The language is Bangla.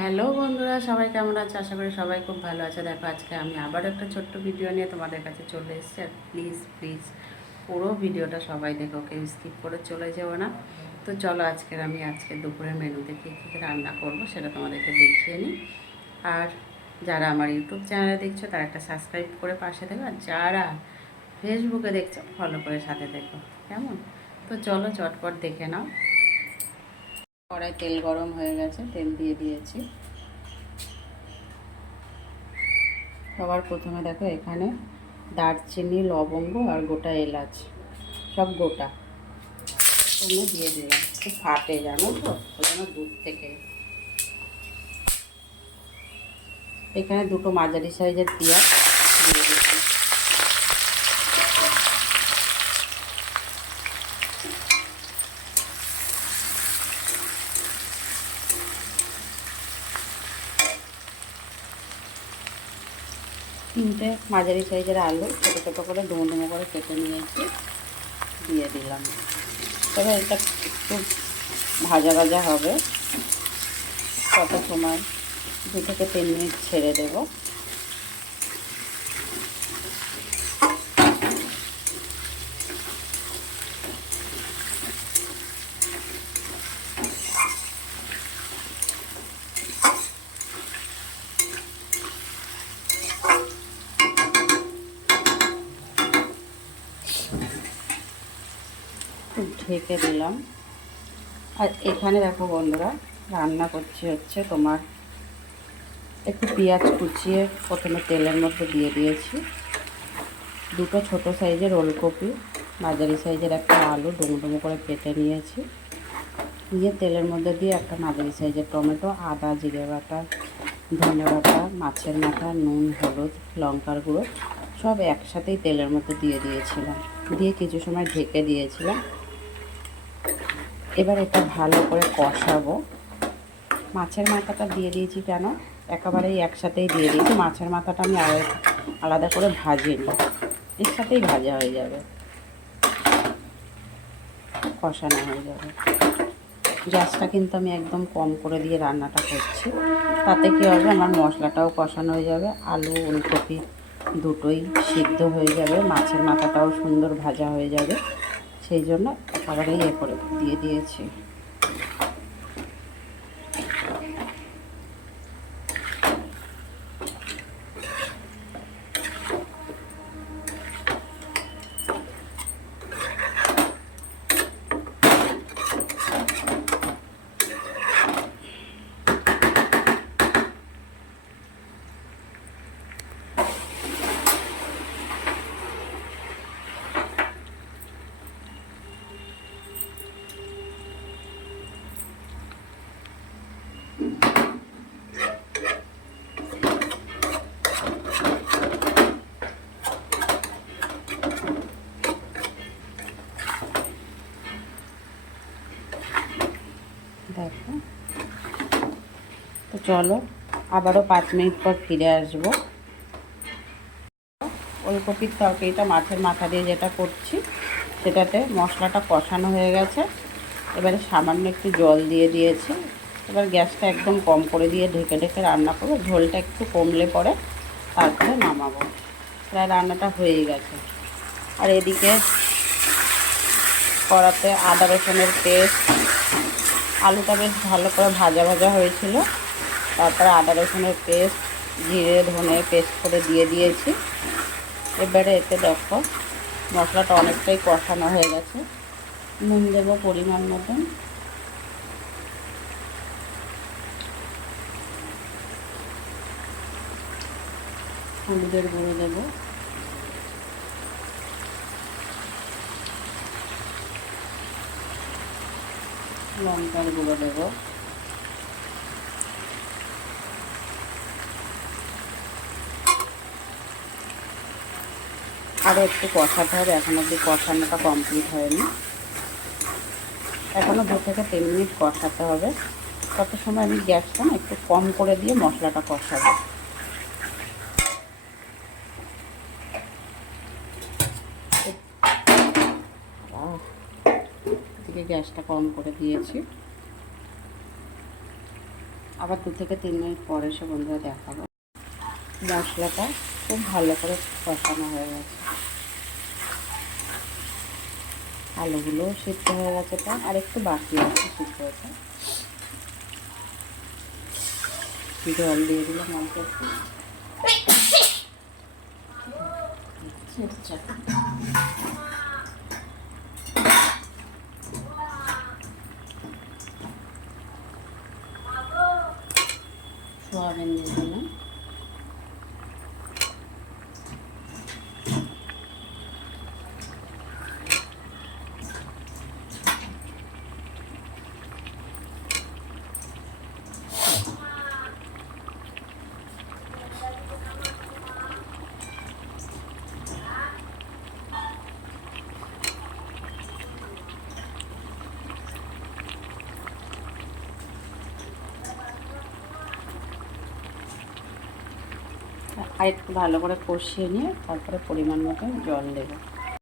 হ্যালো বন্ধুরা, সবাই কেমন আছে? আশা করি সবাই খুব ভালো আছে। দেখো, আজকে আমি আবার একটা ছোট্ট ভিডিও নিয়ে তোমাদের কাছে চলে এসেছি। আর প্লিজ প্লিজ পুরো ভিডিওটা সবাই দেখো, কেউ স্কিপ করে চলে যাবো না। তো চলো, আজকে দুপুরের মেনুতে কী কী রান্না করব সেটা তোমাদেরকে দেখিয়ে নিই। আর যারা আমার ইউটিউব চ্যানেলে দেখছো তারা একটা সাবস্ক্রাইব করে পাশে দেখো, আর যারা ফেসবুকে দেখছো ফলো করে সাথে দেখো, কেমন? তো চলো চটপট দেখে নাও। কড়াই তেল গরম হয়ে গেছে, তেল দিয়ে দিয়েছি। সবার প্রথমে দেখো, এখানে দারচিনি, লবঙ্গ আর গোটা এলাচ সব গোটা এনে দিয়ে দিলাম। খুব ফাটে জানো তো, ওই জন্য দূর থেকে। এখানে দুটো মাঝারি সাইজের পেঁয়াজ দিয়ে দিলাম। তিনটে মাঝারি সাইজের আলু ছোটো ছোটো করে ডুমো ডুমো করে কেটে নিয়েছি, দিয়ে দিলাম। তবে এটা একটু ভাজা ভাজা হবে, কত সময় 2 থেকে 3 মিনিট ছেড়ে দেবো। ঢেকে দিলাম। আর এখানে দেখো বন্ধুরা, রান্না করছি হচ্ছে তোমার একটু পেঁয়াজ কুচিয়ে প্রথমে তেলের মধ্যে দিয়ে দিয়েছি। দুটো ছোট সাইজের ওলকপি, মাঝারি সাইজের একটা আলু ডুমো ডুমো করে কেটে নিয়েছি। নিয়ে তেলের মধ্যে দিয়ে একটা মাঝারি সাইজের টমেটো, আদা, জিরে বাটা, ধনে বাটা, মাছের মাথা, নুন, হলুদ, লঙ্কার গুঁড়ো সব একসাথেই তেলের মধ্যে দিয়ে দিয়েছিলাম। দিয়ে কিছু সময় ঢেকে দিয়েছিলাম। এবার এটা ভালো করে কষাবো। মাছের মাথাটা দিয়ে দিয়েছি কেন, একেবারেই একসাথেই দিয়ে দিয়েছি। মাছের মাথাটা আমি আলাদা করে ভাজিনি, এর সাথেই ভাজা হয়ে যাবে, কষানো হয়ে যাবে। গ্যাসটা কিন্তু আমি একদম কম করে দিয়ে রান্নাটা করছি। তাতে কী হবে, আমার মশলাটাও কষানো হয়ে যাবে, আলু ওলকপি দুটোই সিদ্ধ হয়ে যাবে, মাছের মাথাটাও সুন্দর ভাজা হয়ে যাবে। সেই জন্য একেবারেই করে দিয়ে দিয়েছি। দেখো, তো চলো আবারও 5 মিনিট পর ফিরে আসবো। ওলকপির তরকারিটা মাছের মাথা দিয়ে যেটা করছি সেটাতে মশলাটা কষানো হয়ে গেছে। এবারে সামান্য একটু জল দিয়ে দিয়েছি। এবার গ্যাসটা একদম কম করে দিয়ে ঢেকে ঢেকে রান্না করবো। ঝোলটা একটু কমলে পরে তারপরে নামাবো। প্রায় রান্নাটা হয়েই গেছে। আর এদিকে কড়াতে আদা রসুনের পেস্ট, আলুটা বেশ ভালো করে ভাজা ভাজা হয়েছিল। তারপরে আদা রসুনের পেস্ট, জিরে ধনে পেস্ট করে দিয়ে দিয়েছি। এবারে এতে দেখো মশলাটা অনেকটাই কষানো হয়ে গেছে। নুন দেবো পরিমাণ মতন, হলুদের গুঁড়ো দেবো, লঙ্কার গুঁড়ো দেবো, আরও একটু কষাতে হবে। এখন অবধি কষানোটা কমপ্লিট হয়নি, এখনও 2 থেকে 3 মিনিট কষাতে হবে। তত সময় আমি গ্যাসটা একটু কম করে দিয়ে মশলাটা কষাবো। এদিকে গ্যাসটা কম করে দিয়েছি। আবার 2 থেকে 3 মিনিট পরে এসে বন্ধুরা দেখাবো। মশলাটা খুব ভালো করে কষানো হয়ে গেছে, আলুগুলো সিদ্ধ হয়ে গেছে, প্রায় আর একটু বাকি আছে সিদ্ধ হতে। জল দিয়ে দিলাম অল্প একটু। সোয়াবিন দিয়ে দিলাম। আর একটু ভালো করে কষিয়ে নিয়ে তারপরে পরিমাণ মতো জল দেবো।